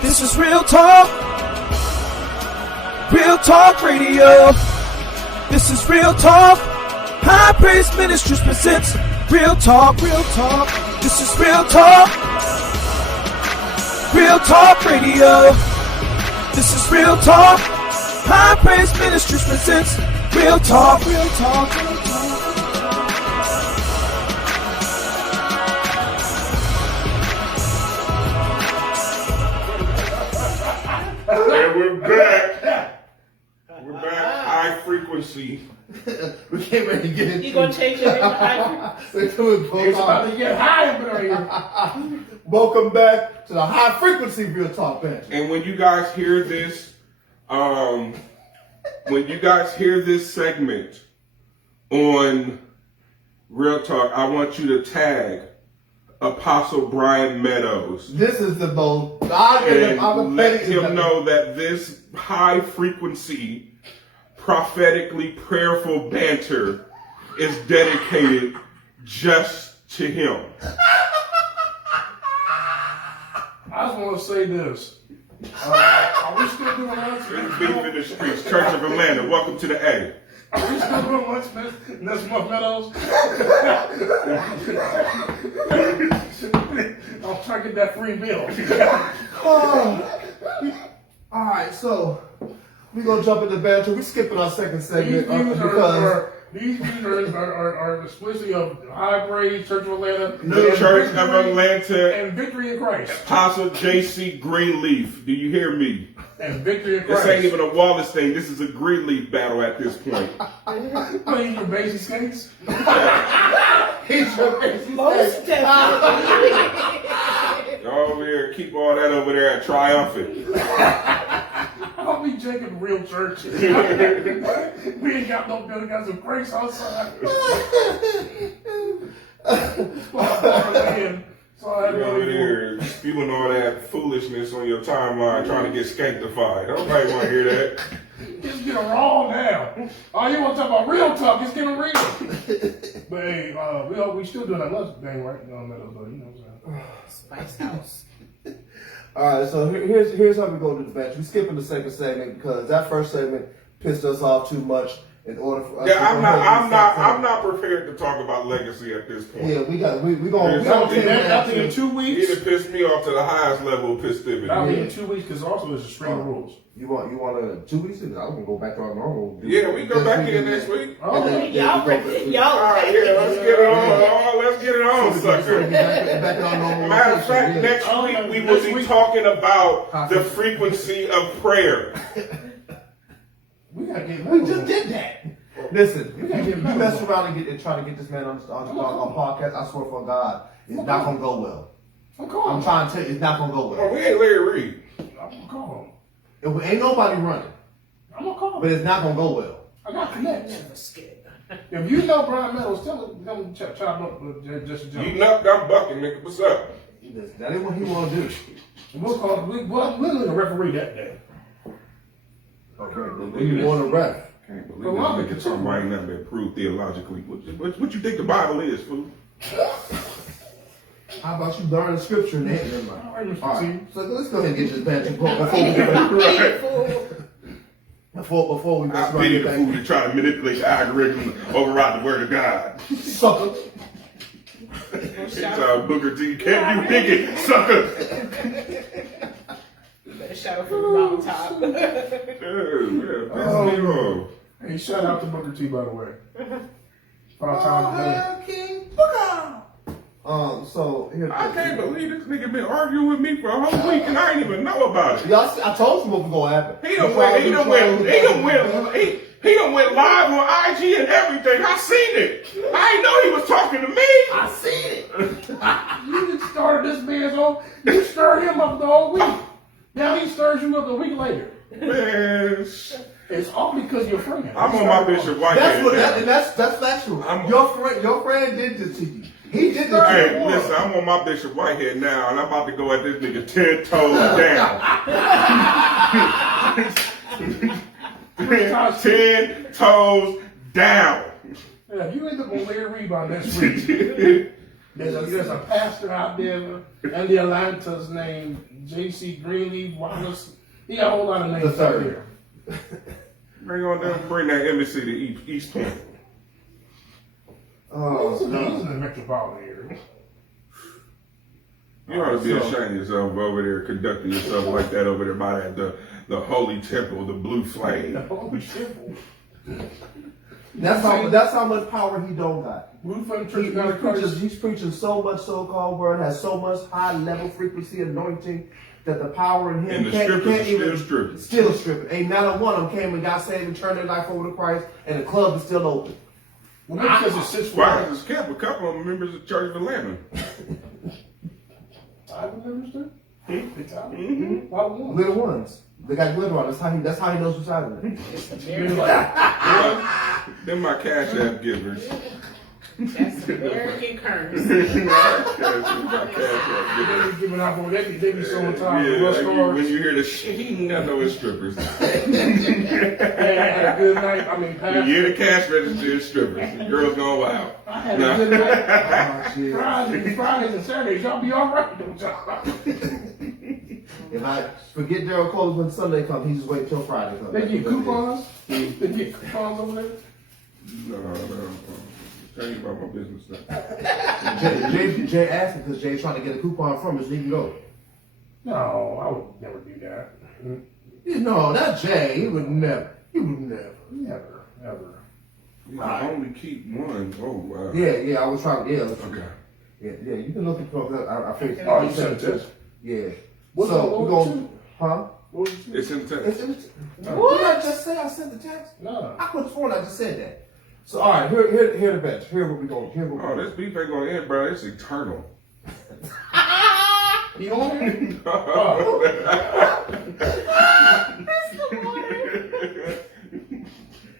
This is Real Talk Radio. This is Real Talk. High Praise Ministries presents Real Talk. This is Real Talk Radio. This is Real Talk. High Praise Ministries presents Real Talk. And we're back. High frequency. We can't ready to get into it. You gonna change your name to high frequency? It's about to get high up in here. Welcome back to the High Frequency Real Talk Banter. And when you guys hear this, segment on Real Talk, I want you to tag Apostle Brian Meadows. This is the most. And let him know that this high frequency, prophetically prayerful banter is dedicated just to him. I just want to say this. Are we still doing lunch? It's Beef in the Streets, Church of Atlanta. Welcome to the A. Are we still doing lunch next month, Meadows? I'll try to get that free meal. All right, so we're going to jump into banter. We're skipping our second segment These views are explicitly of High Praise, Church of Atlanta, The Church of Atlanta, and Victory in Christ. Apostle J.C. Greenleaf. Do you hear me? And Victory in Christ. This ain't even a Wallace thing. This is a Greenleaf battle at this point. Playing your basic skates. He's your basic Most definitely. Go over here, keep all that over there at Triumphant. I'll be Jacob Real Church. We ain't got no building, got some crates outside. You're over there spewing all that foolishness on your timeline, trying to get skanktified. Nobody want to hear that. Just get them raw now. Oh, you want to talk about real talk? Just get them real. But hey, we still doing that lunch thing, right? No, Meadows, though. You know what I'm saying? Spice House. All right, so here's how we go to the bench. We're skipping the second segment because that first segment pissed us off too much. In order for us I'm not prepared to talk about legacy at this point. Yeah, we gonna I think in 2 weeks. It pissed me off to the highest level of festivity. I'll be in 2 weeks because also there's a string of rules. You want 2 weeks? I'm gonna go back to our normal. Yeah, we go back in next week. Oh, Y'all. All right, yeah, let's get it on. Let's get it on, sucker. Matter of fact, next week we will be talking about the frequency of prayer. we just did that. Listen, you mess around and try to get this man on podcast. I swear for God, it's not gonna go well. I'm trying to tell you, it's not gonna go well. Oh, we ain't Larry Reid. I'm gonna call him. Ain't nobody running. I'm gonna call him. But it's not gonna go well. I got connects. Never scared. If you know Brian Meadows, tell him chop up just a jump. You knocked I'm bucking, nigga. What's up? That ain't what he wanna do. We'll call we'll need a referee that day. Okay, then you want a ref. Can't believe this nigga talking about ain't nothing been proved theologically. What you think the Bible is, fool? How about you learn the scripture and that? Never mind. All right, so let's go ahead and get this banter before we I pity the fool to try to manipulate the algorithm, override the word of God. Sucker. It's Booker T. Can you dig it, sucker? Shout out from the mountaintop. Hey, shout out to Booker T, by the way. 5 times a day. King Booker. So here. I can't believe this nigga been arguing with me for a whole week and I ain't even know about it. Y'all, I told you what was gonna happen. He done went live on IG and everything. I seen it. I ain't know he was talking to me. I seen it. You just started this man's off. You stirred him up the whole week. Now he stirs you up a week later. Man, it's all because you're friend. I'm on my Bishop Whitehead. That's factual. Your friend did this to you. He did this. Hey, listen, I'm on my Bishop Whitehead now, and I'm about to go at this nigga 10 toes down. 10 toes down. Yeah, you end up on Larry Reid by next week. There's a pastor out there in the Atlanta's named J.C. Greenleaf Wallace. He got a whole lot of names The out third. there. Bring that embassy to East Point. He's in the metropolitan area. You ought to be ashamed of yourself over there, conducting yourself like that over there by that the holy temple, the blue flame. The holy temple. That's how much power he don't got. He's He's preaching so much so-called word, has so much high level frequency anointing that the power in him And the can't strippers are even still stripping. Still stripping. Ain't not a one of them came and got saved and turned their life over to Christ, and the club is still open. Well, maybe because it's 6 Why is this kept? A couple of them members of Church of Atlanta. I remember too. Mm-hmm. Why one? Little ones. They got glitter on. That's how he knows what's happening. Them my Cash App givers. That's the American curse. My Cash App givers. They giving out, they be so on top. Yeah, Rush like cards. when you hear the shing, I know it's strippers. Hey, I had a good night. I mean, You Pastor. hear the cash register is strippers. The girls going wild. I had a good night. Oh, shit. Fridays and Saturdays, y'all be all right, don't y'all? If I forget Daryl Cole when Sunday comes, he just wait until Friday comes. They get coupons? They get coupons over there? No. Tell you about my business now. Jay asked me because Jay's trying to get a coupon from us, leave go. No, I would never do that. No, not Jay. He would never. Never. I only keep one. Oh, wow. Yeah, I was trying. Yeah, Okay. yeah. You can look at I think. Oh, you sent it to us? Yeah. What's so up, we're going. Huh? What was it? It's in the text. What did I just say? I sent the text. No. I could have sworn I just said that. So all right, here the bench. Here where we going. Oh, this beef ain't gonna end, bro. It's eternal. You on here?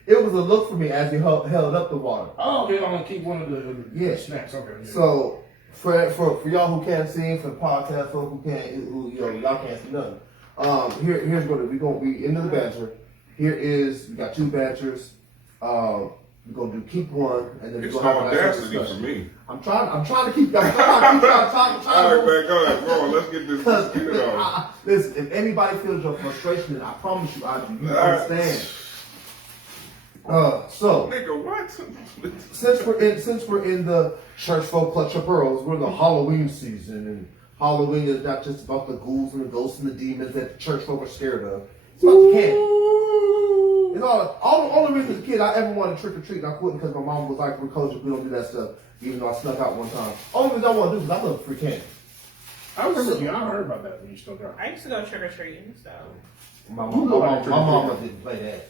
It was a look for me as he held up the water. Oh, they're gonna keep one of the snacks. Okay. Yeah. So for y'all who can't see, for the podcast folks who can't, y'all can't see nothing. Here's what we're gonna be into the banter. Here is we got two banters. We're gonna do keep one, and then It's we're gonna have a nice audacity for discussion. me. I'm trying to keep. I'm trying to All right, man, go ahead. Go on. Let's get this. Let's get it on. Listen, if anybody feels your frustration, then I promise you, I do. You All right. understand. So Nigga, what? since we're in the church folk clutch your pearls, we're in the Halloween season, and Halloween is not just about the ghouls and the ghosts and the demons that the church folk are scared of. It's about the candy. It's all the only reason as a kid I ever wanted to trick or treat, and I couldn't because my mom was like, "We're coach, we don't do that stuff." Even though I snuck out one time. Only reason I want to do is I love free candy. I heard about that when you still got. I used to go trick or treating, so. My mama didn't play that.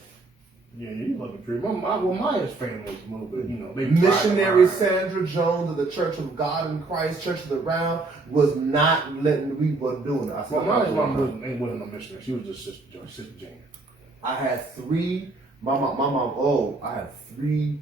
Yeah, you love the tree. Maya's family was a little bit, they Missionary Sandra Jones of the Church of God in Christ, Church of the Round, was not letting we wasn't doing it. Well, Maya's mom wasn't no missionary. She was just Sister Jane. I had three. My mom. I had three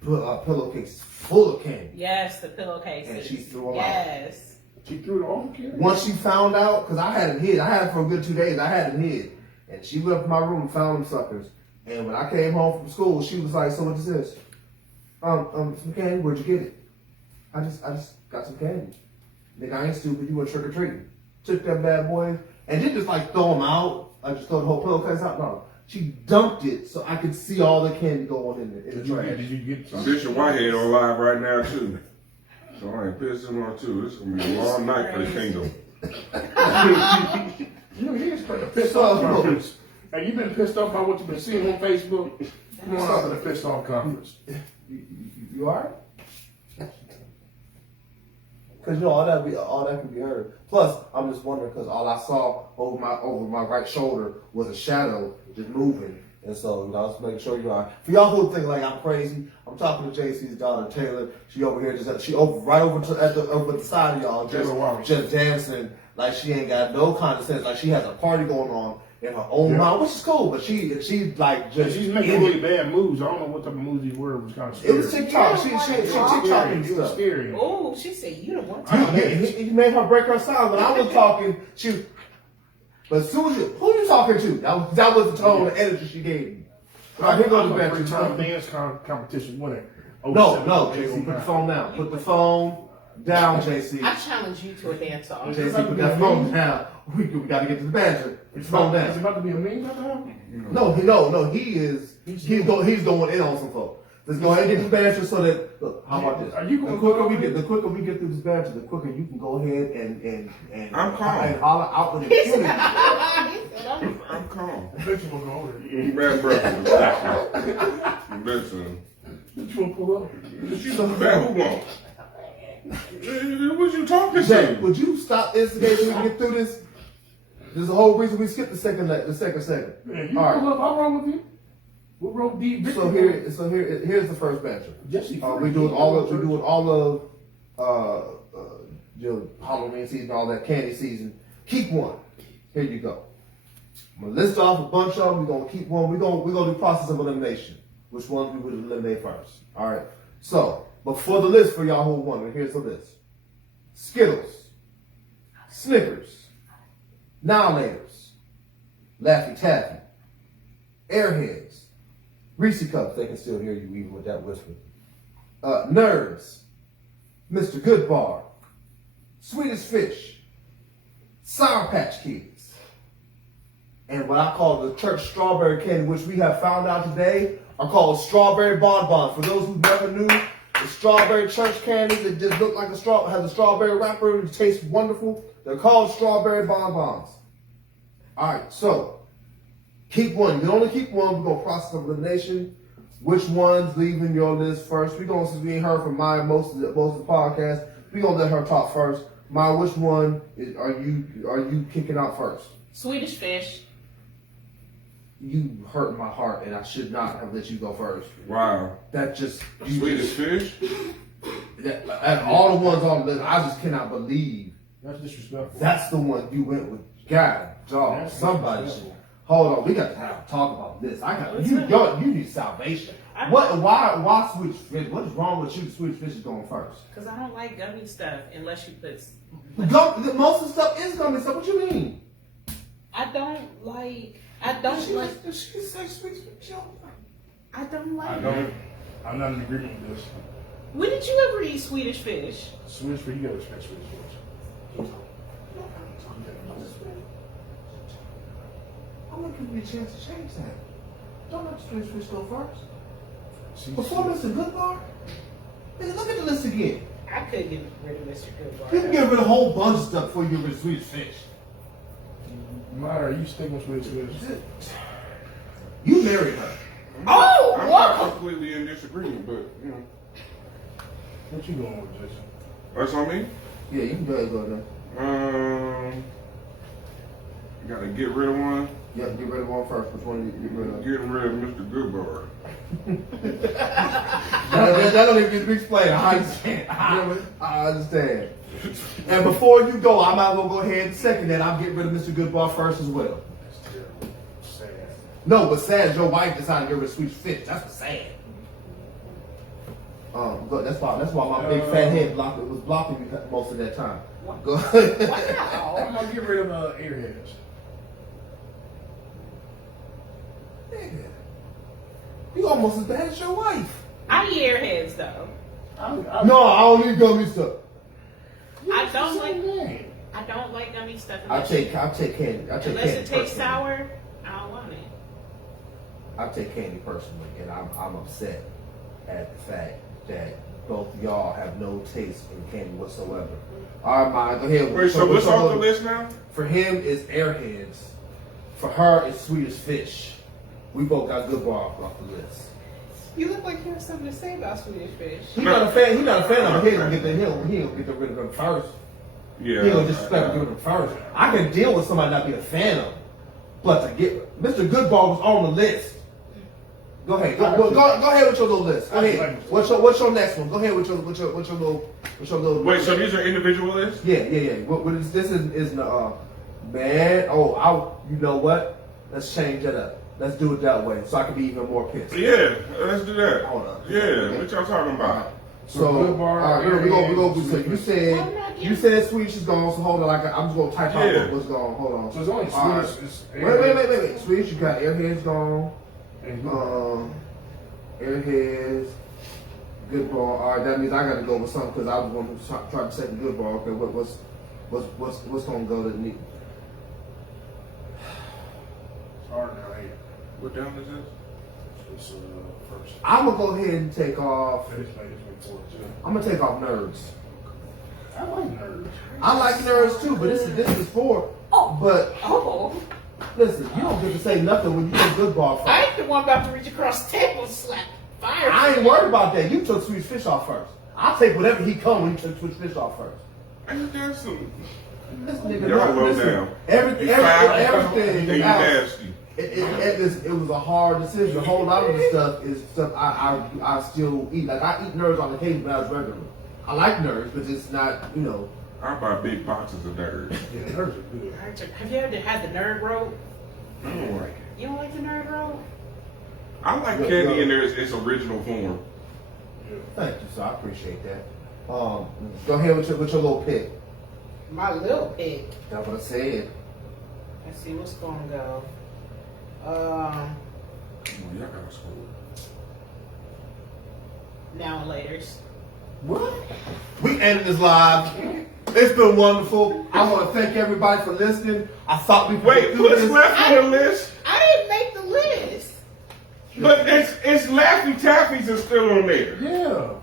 pillowcases full of candy. Yes, the pillowcases. And she threw them out. Yes. She threw it all the Once she found out, because I had it hid. I had it for a good 2 days. I had it hid. And she went up to my room and found them suckers. And when I came home from school, she was like, "So what is this? Some candy. Where'd you get it? I just got some candy. Nigga, I ain't stupid. You went trick or treating. Took that bad boy and didn't just like throw them out. I just throw the whole pillowcase out. No, she dumped it so I could see all the candy going in the trash. Did you get some? Bishop Whitehead on live right now too. So I ain't pissing on too. This is gonna be a long night for the kingdom. He is pissed off about this. Have you been pissed off by what you've been seeing on Facebook? Come on out to the pissed off conference. You alright? Because all that could be heard. Plus, I'm just wondering because all I saw over my right shoulder was a shadow just moving, and so I was making sure you are. For y'all who think like I'm crazy, I'm talking to JC's daughter Taylor. She over here right over at the side of y'all, just dancing like she ain't got no kind of sense. Like she has a party going on in her own mind, which is cool. But she's like just she's making really bad moves. I don't know what type of moves these were. It was kind of scary. It was TikTok. She TikToking and stuff. Scary. Oh, she said you the one. He made her break her silence. When I was talking, but as soon as who you talking to? That was the tone, the energy she gave me. All right, here goes the bench. Dance competition winner. No, Jason, put the phone down. Put the phone Down, JC. I challenge you to a dance off. JC, put that phone down. We gotta get to the banter. Put your phone It's down. about to be a meme about him? No, he's going in on some folks. Let's go ahead and get this banter so that, look, how about this? Are you going the quicker we get through this banter, the quicker you can go ahead and I'm calm. and holler out with impunity. I'm calm. I bet you want to go over there. Bad brother. Listen. Bet you want to pull up? She's a bad who won't? What you talking Jay, to? would you stop instigating when we get through this? There's a whole reason we skipped the second segment. Man, you All right. pull up, I'm wrong with you. What rope deep? Here's the first banter. Jesse, We're doing all of Halloween season, all that candy season. Keep one. Here you go. I'm gonna list off a bunch of them. We're gonna keep one. We're gonna do process of elimination. Which ones we would eliminate first? All right. So before the list for y'all who won, here's the list: Skittles, Snickers, Now-Laters, Laffy Taffy, Airheads, Reese Cups. They can still hear you even with that whisper. Nerds, Mr. Goodbar, Swedish Fish, Sour Patch Kids, and what I call the church strawberry candy, which we have found out today are called strawberry bonbons. For those who never knew, the strawberry church candies that just look like has a strawberry wrapper and taste wonderful, they're called strawberry bonbons. All right, so keep one. You only keep one. We're gonna process of elimination. Which one's leaving your list first? Since we ain't heard from Maya most of the podcast, we gonna let her talk first. Maya, which one are you kicking out first? Swedish Fish. You hurt my heart, and I should not have let you go first. Wow. That just Swedish fish? That all the ones on the list, I just cannot believe That's disrespectful. that's the one you went with. God, dog, That's somebody should. disrespectful. Hold on, we got to have a talk about this. You need salvation. Why Swedish Fish? What is wrong with you? Swedish Fish is going first. Because I don't like gummy stuff unless you put. Most of the stuff is gummy stuff. What you mean? I don't like. She say Swedish Fish. I don't like. I'm not in agreement with this. When did you ever eat Swedish Fish? Swedish Fish, you gotta respect Swedish Fish. I'm gonna give you a chance to change that. Don't let Swedish Fish go first. Before Mr. Goodbar? Man, look at the list again. I could get rid of Mr. Goodbar. You can get rid of a whole bunch of stuff before you get rid of Swedish Fish. Myra, are you sticking with Swedish Fish? You married her. Oh, I'm what? not completely in disagreement, but you know. What you going with, Jason? That's on me? Yeah, you can go ahead and go there. You gotta get rid of one. Yeah, get rid of one first. Which one do you get rid of? Getting rid of Mr. Goodbar. That don't even need to be explained. I understand. I understand. And before you go, I might as well go ahead and second that. I'll get rid of Mr. Goodbar first as well. That's terrible. Sad. No, but sad is your wife decided to get rid of Swedish Fish. That's what's sad. But that's why my big fat head was blocking me most of that time. Go ahead. I'm gonna get rid of Airheads. Nigga, you almost as bad as your wife. I eat Airheads though. No, I don't need gummy stuff. I don't like. Name. I don't like gummy stuff. I take candy. I take Unless candy it tastes personally. sour, I don't want it. I take candy personally, and I'm upset at the fact that both of y'all have no taste in candy whatsoever. All right, Maya, go ahead. Wait, so what's off the list now? For him, it's Airheads. For her, it's Swedish Fish. We both got good bar off the list. You look like you have something to say about Swedish Fish. He's not a fan. He's not a fan of him. He ain't gonna get rid of him first. Yeah. He gonna disrespect him first. I can deal with somebody not being a fan of him, but to get Mr. Goodbar was on the list. Go ahead. Go ahead with your little list. Go ahead. What's your next one? Go ahead with your little. Wait, so these are individual lists? Yeah. What is this? Is man? Oh, you know what? Let's change that up. Let's do it that way, so I can be even more pissed. Yeah, let's do that. Hold on. Yeah, Okay. what y'all talking about? So, we go. So you said Swedish is gone. So hold on, I'm just gonna type out what's gone. Hold on. So it's only Swedish. Wait. Swedish, you got Airheads gone. And Airheads, Good ball. All right, that means I got to go with something because I was going to try to take a good ball. Okay, what's going to go to the knee? It's hard now, ain't it? What down is this? It's first. I'm gonna go ahead and take off. This way forward too. I'm gonna take off nerds. I like nerds. I like nerds too, but this is for. But Oh, listen, you don't get to say nothing when you take good ball first. I ain't the one about to reach across the table and slap fire. I ain't worried about that. You took Swedish Fish off first. I'll take whatever he come when you took Swedish Fish off first. Ain't there some? This nigga, Y'all low listen, down. everything And is you out. nasty. It was a hard decision. A whole lot of the stuff is stuff I still eat. Like I eat nerds on occasion, but as regular. I like nerds, but it's not, you know. I buy big boxes of nerds. Yeah, nerds are good. Have you ever had the nerd roll? I don't like it. You don't like the nerd roll? I like candy in its original form. Thank you, sir. I appreciate that. Go ahead with your little pick. My little pig. That's what I said. Let's see what's gonna go. Oh, y'all got school. Now and later's. What? We ended this live. It's been wonderful. I want to thank everybody for listening. I thought we could Wait, do what's this. left on the list? I didn't make the list. But it's Laffy Taffies is still on there. Yeah.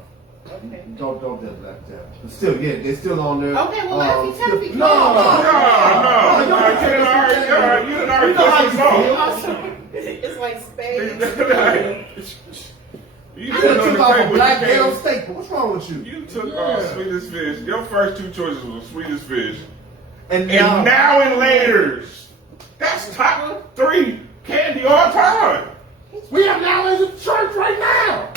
Okay. Don't do that. But still, yeah, they're still on there. Okay, well, Laffy Taffy. No. You done already put this on. It's like spades. You I put it took on the off a table. black You ale can't- staple. What's wrong with you? You took Sweetest Fish. Your first two choices were Sweetest Fish. And And now and later's. That's top 3 candy all time. We have now as a church right now.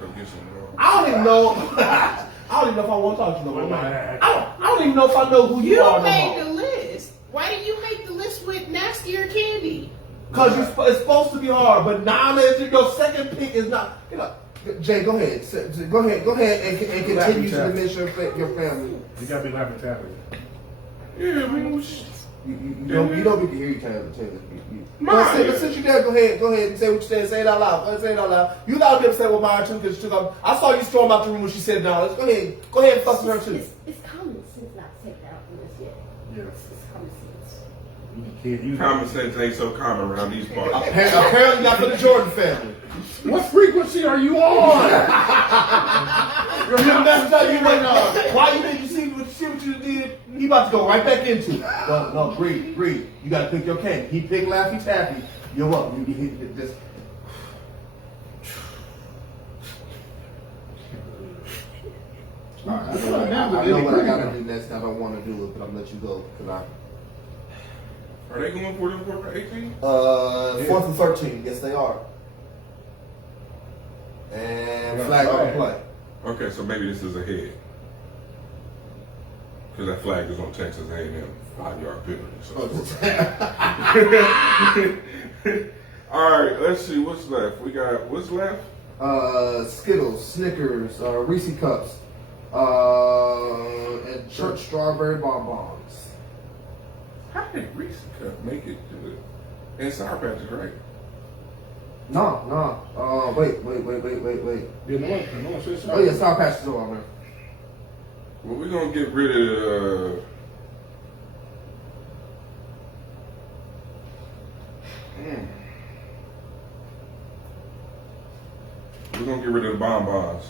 Go get some more. I don't even know. I don't even know if I want to talk to you no more. man. I don't even know if I know who you You are no made more. the list. Why did you make the list with nastier candy? Because it's supposed to be hard, but now that your second pick is not. You know, Jay, go ahead. Go ahead and continue to diminish your family. You gotta be laughing tapping. Yeah, man. You don't get to hear each other. Mine. But since you there, go ahead and say what you said. Say it out loud. Go ahead and say it out loud. You gotta be upset with mine too, because I saw you storm out the room when she said down. Let's go ahead and fuss with her too. It's common sense not to take that out from this yet. Yeah. It's common sense. Common sense ain't so common around these parts. Apparently not for the Jordan family. What frequency are you on? Remember that's how you went on. Why you didn't see what you did? He about to go right back into it. No, breathe. You gotta pick your candy. He picked Laffy Taffy. You're up. You hit this. Alright, I know what I gotta do next. I don't want to do it, but I'm gonna let you go because Are they going for 18? 4th and 13. Yes, they are. And flag on the play. Okay, so maybe this is a head. Because that flag is on Texas A&M 5-yard penalty. So. All right, let's see what's left. We got what's left? Skittles, Snickers, Reese Cups, and church strawberry bonbons. How did Reese Cup make it to it? And Sour Patches, right? No. Wait. Yeah, no one says so. Oh yeah, Sour Patch is on there. Well, we're gonna get rid of. We're gonna get rid of the bonbons.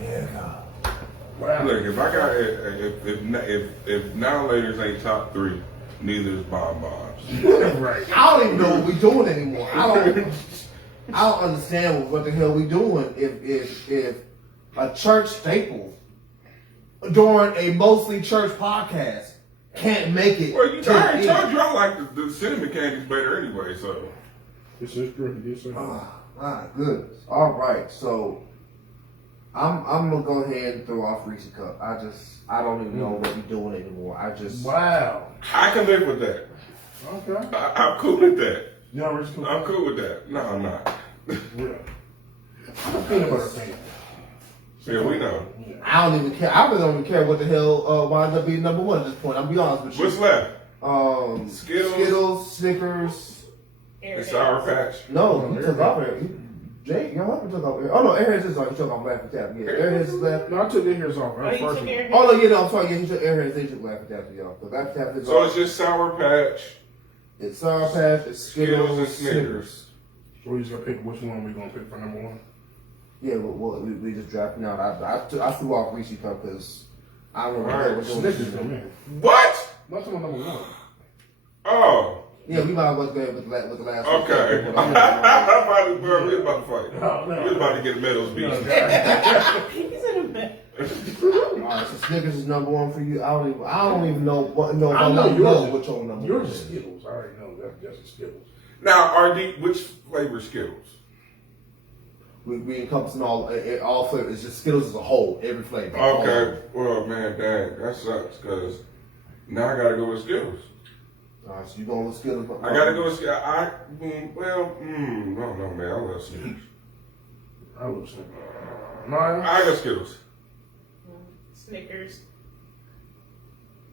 Yeah. Wow. Look, if I got if now laters ain't top 3, neither is bonbons. Right. I don't even know what we're doing anymore. I don't understand what the hell we doing if a church staple during a mostly church podcast can't make it. Well, I to the already end. told you I like the cinnamon candies better anyway, so. This is true. Yes, sir. My goodness. All right, so I'm gonna go ahead and throw off Reese Cup. I don't even know what we're doing anymore. Wow. I can live with that. Okay. I'm cool with that. You already cool. I'm cool with that. No, I'm not. Yeah. Peanut butter fan. Yeah, we know. I don't even care. I really don't even care what the hell winds up being number 1 at this point. I'm gonna be honest with you. What's left? Skittles, Snickers. The Sour Patch. No, he took off there. Jay, y'all haven't took off. Oh no, Airheads is off. He took off Laffy Taffy. Yeah, Airheads is left. No, I took their hairs off. Oh, you took Airheads? Oh no, yeah, no, I'm sorry. Yeah, he took Airheads. They took Laffy Taffy off. The Laffy Taffy is So off. it's just Sour Patch. It's Sour Patch. It's Skittles and Snickers. So we just gonna pick which one we gonna pick for number one. Yeah, we just drafting out. I threw off Reese's Cup because I don't know Alright, what Snickers, man. What? That's one number one. Oh. Yeah, we might as well go ahead with the last one. Okay. I'm about to, bro, we about to fight. Oh, no. We about to get medals beat. He's in a bed. Alright, so Snickers is number one for you. I don't even know what. No, I know yours. which one number Yours one is is. Skittles. I already know that's just Skittles. Now, which flavor Skittles? We encompassing all flavors. It's just Skittles as a whole, every flavor. Okay. Well, man, dang, that sucks because now I gotta go with Skittles. Alright, so you going with Skittles? I gotta go with Skittles. I don't know, man. I love Snickers. I love Snickers. Mine? I got Skittles. Snickers.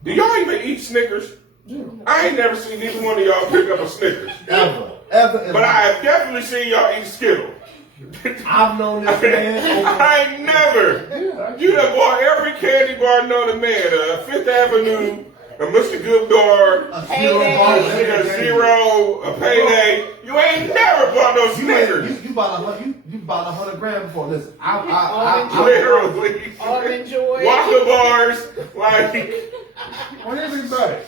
Do y'all even eat Snickers? Yeah. I ain't never seen neither one of y'all pick up a Snickers. Ever. But I have definitely seen y'all eat Skittles. I've known this man. I ain't never. Yeah, You done bought every candy bar known to man. Fifth Avenue, a Mr. Goodbar, a Zero, a Payday. You ain't never bought no Snickers. You bought 100 grams before. Listen, Literally. Almond Joy. Waka bars. Like, What everybody?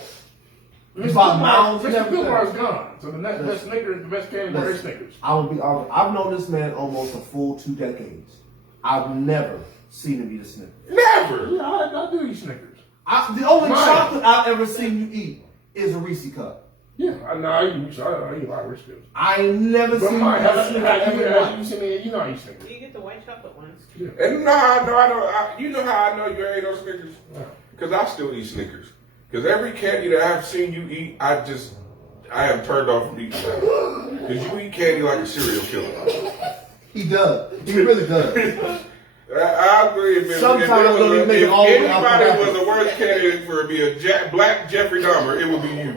You bought mounds and Mr. everything. Goodbar is gone. So the next best Snickers, the best candy bar is Snickers. I will be honest. I've known this man almost a full 2 decades. I've never seen him eat a Snickers. never. Yeah, I do eat Snickers. The only Mine. chocolate I've ever seen you eat is a Reese's Cup. Yeah, I eat a lot of Skittles. I ain't never But seen you mine, eat a Snickers ever you once. see me, you know I eat Snickers. You get the white chocolate ones. Yeah. And no, I don't. You know how I know you ain't no Snickers? Because I still eat Snickers. Because every candy that I've seen you eat, I am turned off from eating that. Because you eat candy like a serial killer. He does. He really does. I agree. If Sometimes I don't even make it all the way out the anybody back. was the worst candidate for be a black Jeffrey Dahmer, it would be you.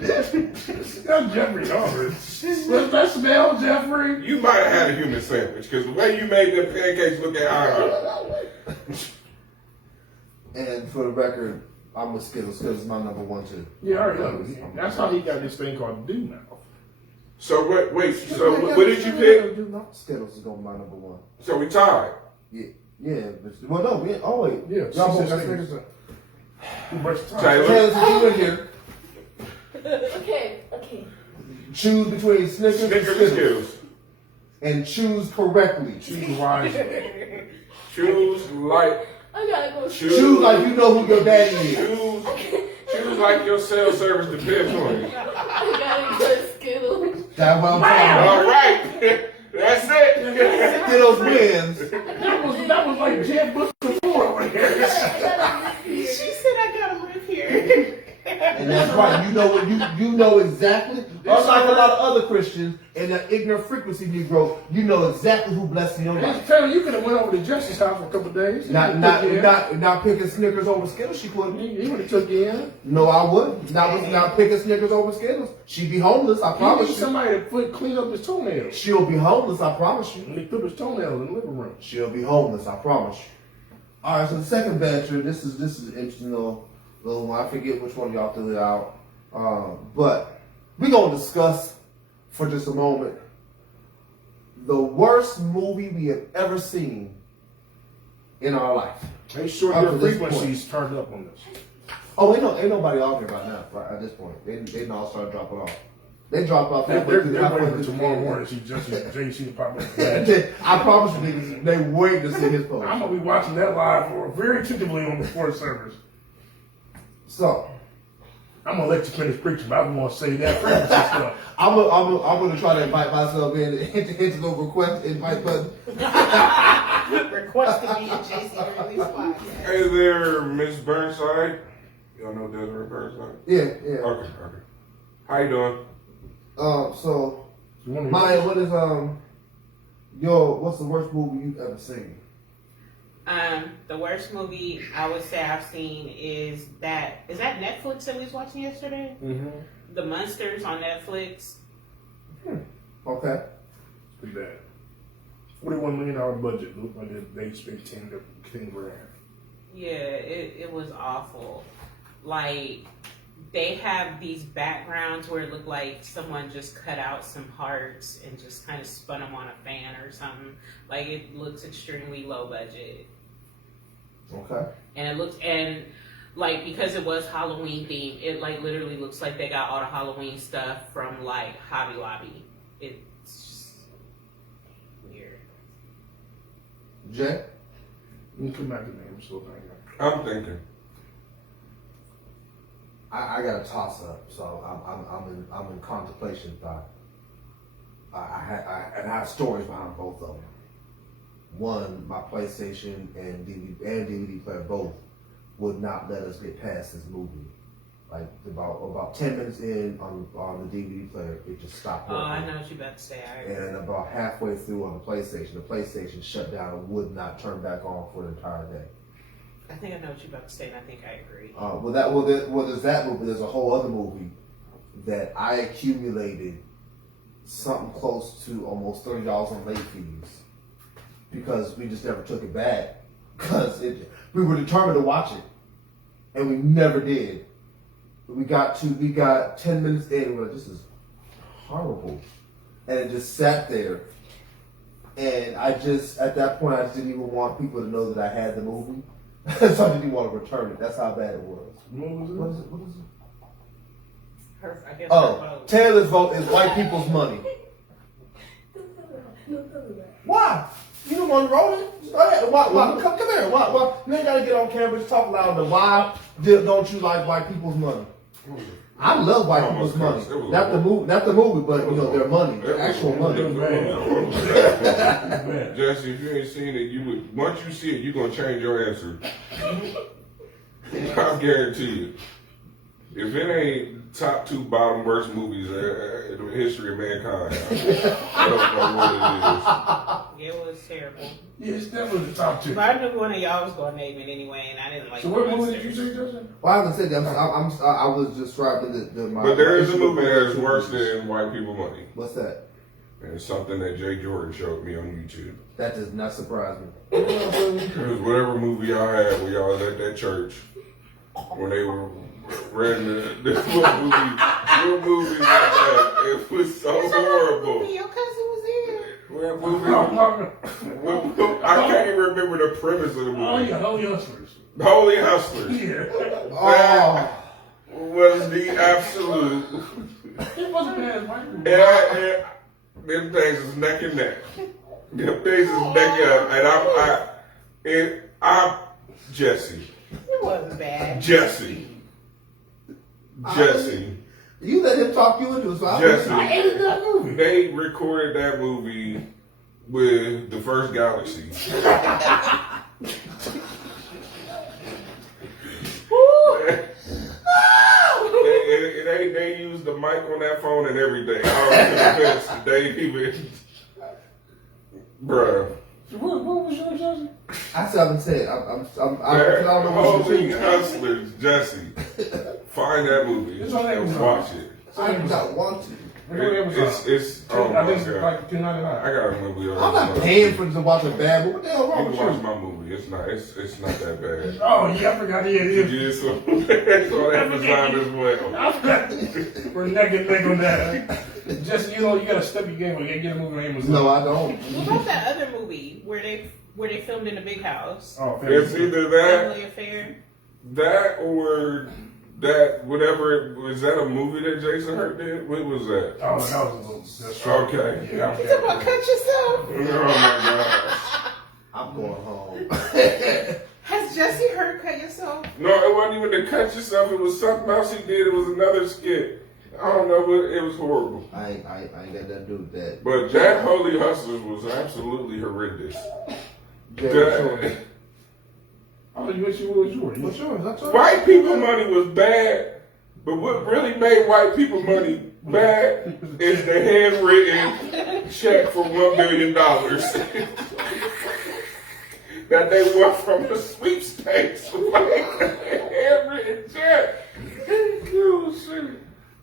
That's Jeffrey Dahmer. What's that smell, Jeffrey? You might have had a human sandwich because the way you made them pancakes look at high. And for the record, I'm with Skittles. Skittles is my number one too. Yeah, I already know. That's how he got this thing called Do Now. So wait. So what did you pick? Skittles is gonna be my number one. So we tied. Yeah. Well, no, we. Oh wait. Yeah, Y'all both she got said Snickers. Snickers. Too much time. Taylor. Taylor, since you in here, Okay. choose between Snickers, Snickers and and Skittles, Skittles. and choose correctly. Choose wisely. Choose like. I gotta go. Choose like you know who your daddy is. Choose like your cell service depends on you. I gotta go Skittles. That's what I'm talking All right. That's it. about. Skittles wins. That was like Jeb Bush before. Right there. She said I gotta live here. And that's right. You know what you know exactly. Unlike a lot of other Christians and that ignorant frequency Negro, you know exactly who blessed your life. Taylor, you could have went over to Justice House for a couple of days. Not picking Snickers over Skittles. She couldn't. He would have took you in. No, I wouldn't. Not picking Snickers over Skittles. She'd be homeless. I He promise needs you. somebody to clean up his toenails. She'll be homeless. I promise you. And he put his toenails in the living room. She'll be homeless. I promise you. All right. So the second banter. This is an interesting little one. I forget which one y'all threw it out. But we're gonna discuss for just a moment the worst movie we have ever seen in our life. Make sure Up your to this frequency's turned up on this. Oh, ain't nobody out here right now. Right at this point, they all started dropping off. They dropped off. They're halfway through waiting the tomorrow game. morning to see JC to pop up. I promise you, niggas, they wait to see his post. I'm gonna be watching that live or very attentively on the fourth service. So I'm gonna let you finish preaching, but I don't want to say that frequency stuff. I'm gonna try to invite myself in into the request invite button. Request to be in JC Early's podcast. Hey there, Miss Burnside. Y'all know Desiree Burnside? Yeah. Okay. How you doing? So You wanna- Maya, what's the worst movie you've ever seen? The worst movie I would say I've seen is that Netflix that we was watching yesterday? Mm-hmm. The Monsters on Netflix. Okay. Pretty bad. $41 million budget. Looked like they spent 10 grand. Yeah, it was awful. Like, they have these backgrounds where it looked like someone just cut out some hearts and just kind of spun them on a fan or something. Like, it looks extremely low budget. Okay. And like, because it was Halloween themed, it like literally looks like they got all the Halloween stuff from like Hobby Lobby. It's just weird. Jay? You come back to me. I'm still thinking. I'm thinking. I got a toss up, so I'm in contemplation thought. I have stories behind both of them. One, my PlayStation and DVD player both would not let us get past this movie. Like about 10 minutes in on the DVD player, it just stopped Oh, working. I know what you're about to say. I agree. And about halfway through on the PlayStation shut down and would not turn back on for the entire day. I think I know what you're about to say, and I think I agree. There's that movie. There's a whole other movie that I accumulated something close to almost $30 on late fees because we just never took it back because we were determined to watch it and we never did. We got 10 minutes in and we're like, this is horrible, and it just sat there. And at that point I just didn't even want people to know that I had the movie. So I didn't even want to return it. That's how bad it was. What was it? What is it? I guess her Oh, vote. Taylor's vote is white people's money. Why? You don't want to roll it? Go ahead. Why? Come here. Why? You ain't got to get on camera and talk loud. But why don't you like white people's money? I love white people's money. Not the movie, but you know their money, their actual money. Jesse, if you ain't seen it, you would. Once you see it, you're gonna change your answer. I guarantee you. If it ain't top 2 bottom worst movies in the history of mankind, I don't know what it is. It was terrible. Yeah, it's definitely the top 2. But I knew one of y'all was going to name it anyway, and I didn't like So what movie did you say, Justin? Well, I haven't said that. I was describing my. But there is a movie that is worse than White People Money. What's that? And it's something that Jay Jordan showed me on YouTube. That does not surprise me. It was whatever movie y'all had when y'all was at that church when they were reading what movie was that? It was so horrible. Your cousin was there. What movie? I can't even remember the premise of the movie. Oh yeah, Holy Hustlers. Holy Hustlers. Yeah. Oh. Was the absolute. It wasn't bad, right? Yeah, them things is neck and neck. Them things is neck and up. And I'm Jesse. It wasn't bad. Jesse. You let him talk you into it, so Jesse. I hated that movie. They recorded that movie with the first Galaxy. They used the mic on that phone and everything. I was convinced they even, bruh. What was your Justin? I still haven't said. I don't know what Holy you're Hustlers, Jesse. Find that movie It's on and Amazon. watch it. I do not want to. It's oh I my think it's god. like $2.99. I got a movie. I'm not paying for to watch a bad movie. What the hell You wrong can with watch you? my movie. It's not that bad. Oh yeah, I forgot he had his. It's on Amazon as well. I forgot. We're neck and neck on that. Jesse, you gotta step your game. You gotta get a movie on Amazon. No, I don't. What about that other movie where they filmed in a big house? Oh, It's either that, Family Affair. or that whatever. Was that a movie that Jason Hurt did? What was that? Oh, that was a little. That's Okay. Yeah, You talking about cut yourself? Oh my gosh. I'm going home. Has Jesse Hurt cut yourself? No, it wasn't even to cut yourself. It was something else he did. It was another skit. I don't know, but it was horrible. I ain't got nothing to do with that. But that Holy Hustlers was absolutely horrendous. Jerry, Oh, you wish you was yours. what's yours? That's yours. White people money was bad, but what really made white people money bad is the handwritten check for $1 billion that they won from the sweepstakes. Handwritten check. Oh, shit.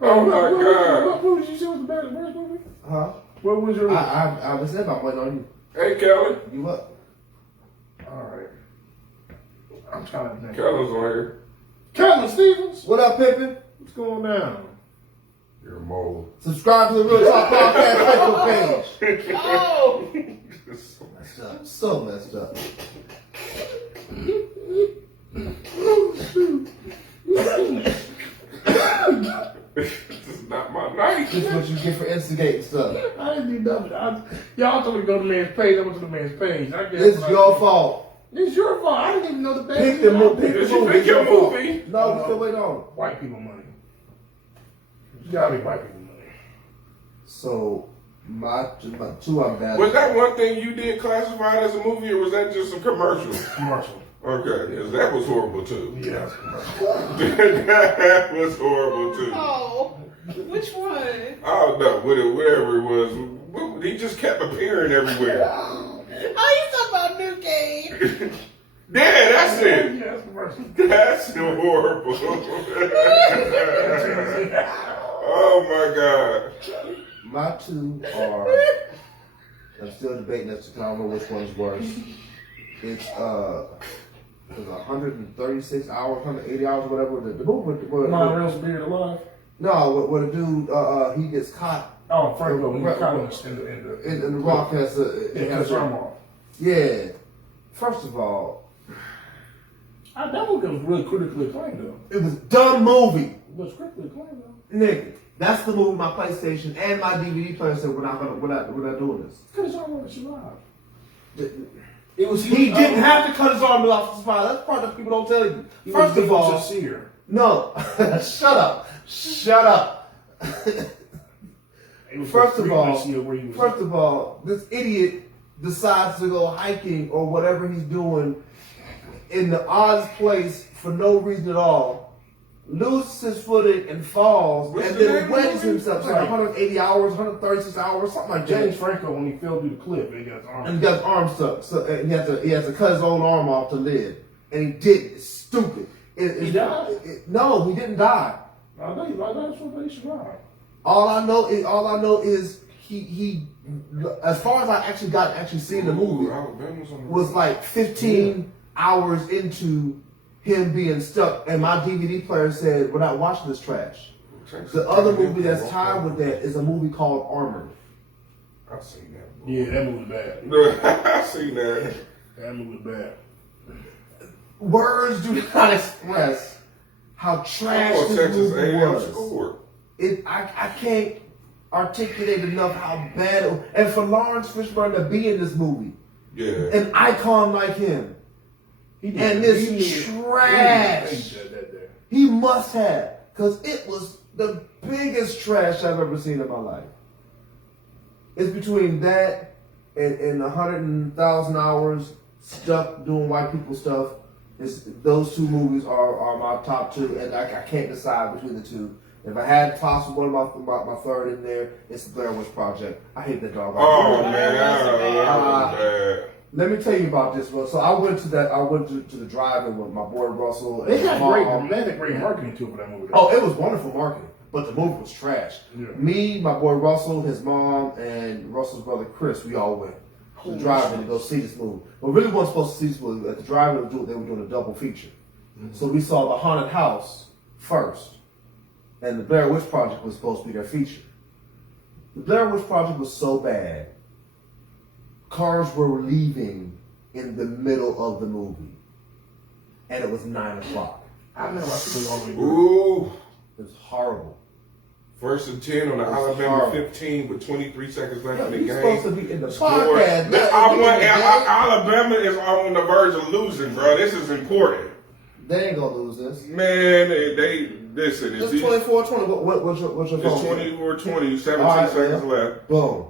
Oh my God. What movie did you say was the best worst movie? Huh? What What was your? I was saying I'm waiting on you. Hey, Kelly. You up? All right. I'm trying to think. Kelly's on here. Kevin Stevens. What up, Pippin? What's going down? You're a mole. Subscribe to the Real Talk Podcast Facebook page. Oh! Messed up. So messed up. This is not my night. This is what you get for instigating stuff. I didn't do nothing. Y'all told me to go to the man's page. I went to the man's page. I guess It's your fault. It's your fault. I didn't even know the band. Pick the movie. Pick Did the you movie. pick It's your your fault. movie? No, we still waiting on. White people money. You gotta be white people money. So my two I'm bad. Was that one thing you did classified as a movie, or was that just a commercial? Commercial. Okay, because that was horrible too. Yeah, that's commercial. That was horrible too. Oh, which one? I don't know, whatever it was. He just kept appearing everywhere. Oh, you talking about New Game? Yeah, that's it. Yeah, that's commercial. That's horrible. Oh my God. My two are. I'm still debating as to I don't know which one's worse. It's 136 hours, 180 hours, whatever. The movie with Monorail Spirit Alive. no, with a dude, he gets caught Oh, Franco, when you Right, caught right. in the in the rock has a Yeah, his arm off. yeah. First of all, That movie was really critically acclaimed though. it was a dumb movie. It was critically acclaimed though. Nigga, that's the movie my PlayStation and my DVD player said we're not doing this. Because his arm off survived. It was he didn't have to cut his arm off the spine. That's part that people don't tell you. First of all, sincere. no, shut up. First of all, this idiot decides to go hiking or whatever he's doing in the oddest place for no reason at all, loses his footing and falls, What's and the name then of wedges the movie? himself like 180 hours, 136 hours, something like that. James Franco, when he fell through the cliff, he got his arm. And he got his arm stuck, so and he has to cut his own arm off to live, and he didn't. It's stupid. He died? No, he didn't die. I know that's what they survived. All I know is he as far as I actually seen the movie was like 15 hours into him being stuck, and my DVD player said, "We're not watching this trash." The other movie that's tied with that is a movie called Armored. I've seen that. Yeah, that movie was bad. I've seen that. That movie was bad. Words do not express how trash Oh, this Texas movie A&M was. scored. I can't articulate enough how bad it was. And for Lawrence Fishburne to be in this movie, Yeah. an icon like him, He did. and this He did. trash, He did that day. he must have, because it was the biggest trash I've ever seen in my life. It's between that and 100,000 hours stuck doing white people stuff. Those two movies are my top two, and I can't decide between the two. If I had to toss one of my third in there, it's the Blair Witch Project. I hate that dog. Oh man, that was bad. Let me tell you about this one. So I went to the drive-in with my boy Russell. They and got my great, mom. they had great marketing too for that movie. Oh, it was wonderful marketing, but the movie was trash. Yeah. Me, my boy Russell, his mom, and Russell's brother Chris, we all went to the drive-in to go see this movie. But really wasn't supposed to see this movie. At the drive-in, they were doing a double feature. So we saw the haunted house first, and the Blair Witch Project was supposed to be their feature. The Blair Witch Project was so bad, cars were leaving in the middle of the movie, and it was 9 o'clock. I never watched the movie all the way through. Ooh. It was horrible. First and 10 on the That's Alabama horrible. 15 with 23 seconds left in the You're game. supposed to be in the Score. podcast. Alabama is on the verge of losing, bro. This is important. They ain't gonna lose this. Man, they listen. It's 24-20. What's your It's phone? 24-20, 17 All right, seconds man. left. Boom.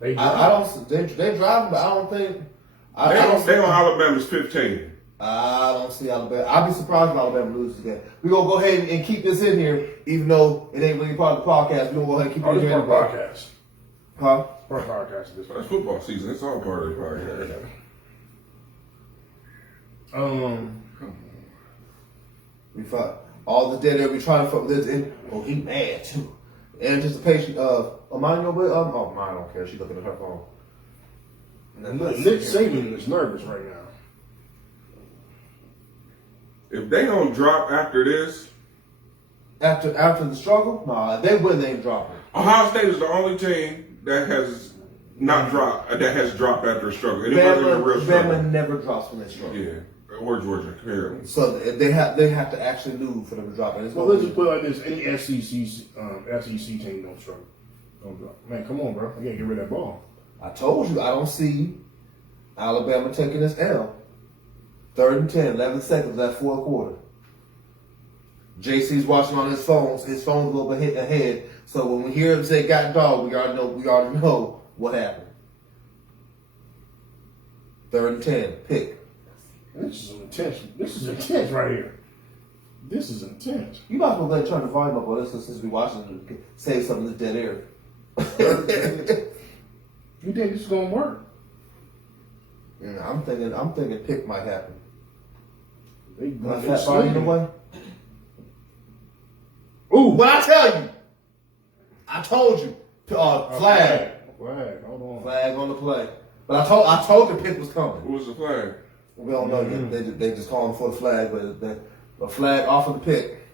They I don't. They driving, but I don't think. They on Alabama's 15. I don't see Alabama. I'll be surprised if Alabama loses again. We're gonna go ahead and keep this in here, even though it ain't really part of the podcast. We're gonna go ahead and keep Oh, it this in is here. part of the podcast. Huh? Part of the podcast. This It's football season. It's all part of the podcast. We fuck all the dead that we trying to fuck with this. And oh, he mad too. anticipation of Emmanuel. Oh, mine don't care. She's looking at her phone. And then Nick Saban is nervous right now. If they don't drop after this, after the struggle, nah, if they win, they ain't dropping. Ohio State is the only team that has not dropped, that has dropped after a struggle. And it wasn't a real struggle. Bama never drops when they struggle. Yeah, or Georgia, clearly. So they have to actually lose for them to drop. And it's Well, let's just put it like this: any SEC team don't struggle, don't drop. Man, come on, bro! I gotta get rid of that ball. I told you I don't see Alabama taking this L. 3rd and 10, 11 seconds left, fourth quarter. JC's watching on his phone's a little bit ahead. So when we hear him say "got dog," we already know what happened. 3rd and 10, pick. This is intense. This is intense right here. This is intense. You might as well turn the volume up on this since we watching and say something that's dead air. You think this is gonna work? Yeah, I'm thinking pick might happen. They That fat body in the way. Ooh, What I tell you? I told you. Flag. Flag. Hold on. Flag on the play. But I told the pick was coming. Who was the flag? We don't know yet. They just calling for the flag, but the flag off of the pick.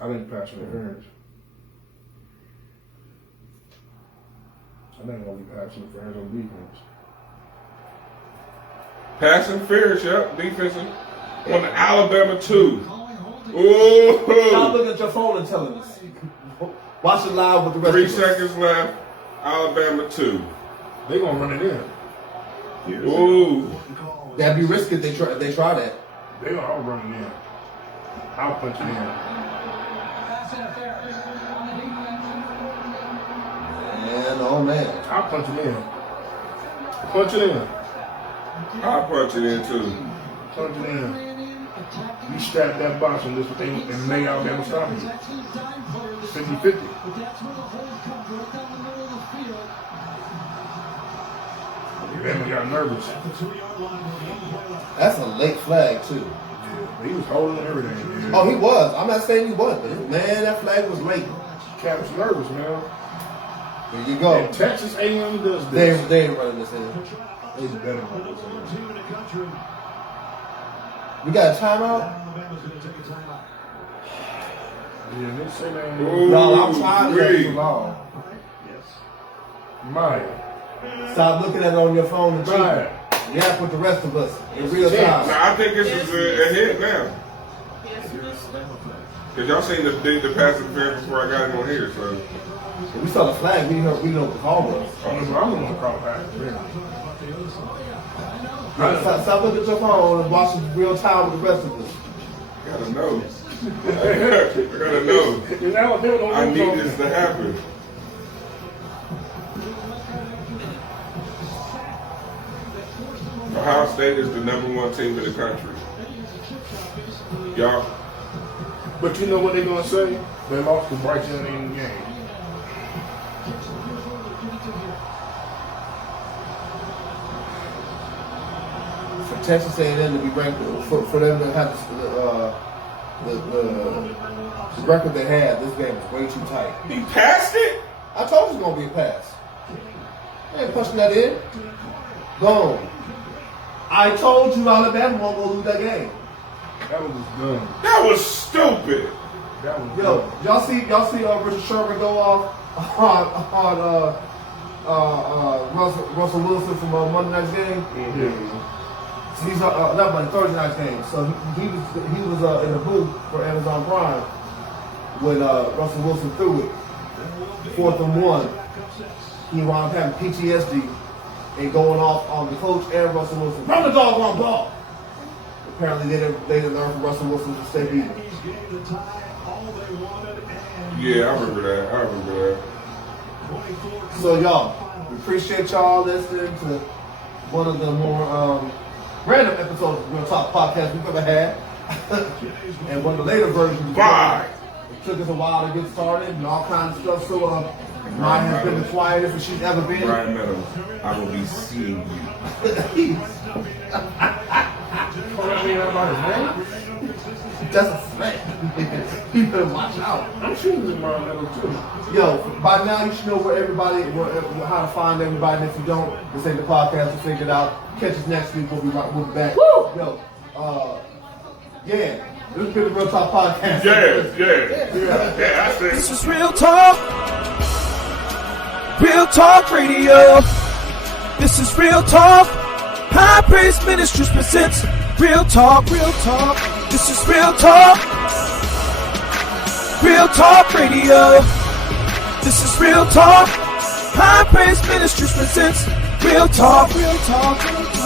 I think pass interference. I think gonna be pass interference on defense. Pass interference, yep, defensive. On the Alabama 2. Ooh. Stop looking at your phone and telling us. Watch it live with the rest 3 of us. seconds left. Alabama 2. They gonna run it in. Ooh. That'd be risky if they try that. They gonna all run it in. I'll punch it in. Man, oh man. I'll punch it in. Punch it in. I'll punch it in too. Punch it in. You strap that box on this thing and make Alabama stop you. 50-50. Bama got nervous. That's a late flag too. Yeah, he was holding everything. Yeah. Oh, he was. I'm not saying he wasn't, but man, that flag was late. Cat was nervous, man. There you go. And Texas A&M does They this. ain't running this in. They better run this in. We got a timeout? Yeah, they say that. Ooh. No, I'm trying to wait. too long. Maya. Stop looking at it on your phone and Maya. cheating. Yeah, with the rest of us in real time. Now, I think this is a hit now. Because y'all seen the pass interference before I got it on here, so. We saw the flag. We know what the call was. I'm the one to call back. Stop looking at your phone and watch it in real time with the rest of us. Gotta know. I gotta know. I need this to happen. Ohio State is the #1 team in the country. Y'all, But you know what they're gonna say? They lost to Bryson in the game. For Texas A&M to be ranked, for them to have the record they had, this game was way too tight. he passed it? I told you it's gonna be a pass. They ain't pushing that in. Boom. I told you Alabama won't go lose that game. That was just dumb. That was stupid. That was Yo, dumb. y'all see Richard Sherman go off on Russell Wilson from Monday night's game. Yeah. So he's not Monday, Thursday night's game. So he was in the booth for Amazon Prime when Russell Wilson threw it. 4th and 1. He wound up having PTSD and going off on the coach and Russell Wilson. Run the doggone ball. Apparently they didn't learn from Russell Wilson to stay beaten. Yeah, I remember that. So y'all, we appreciate y'all listening to one of the more random episodes of Real Talk Podcast we've ever had. And one of the later versions. Bye. It took us a while to get started and all kinds of stuff. So Maya has been the quietest she's ever been. Brian Meadows, I will be seeing you. That's a fact. You better watch out. I'm shooting tomorrow metal too. Yo, by now you should know where everybody, how to find everybody. And if you don't, this ain't the podcast. We'll figure it out. Catch us next week. We'll be back. Woo! Yo, yeah. This has been the Real Talk Podcast. Yeah, I see. This is Real Talk. Real Talk Radio. This is Real Talk. High Praise Ministries presents Real Talk. Real Talk. This is Real Talk. Real Talk Radio. This is Real Talk. High Praise Ministries presents Real Talk. Real Talk. Real Talk.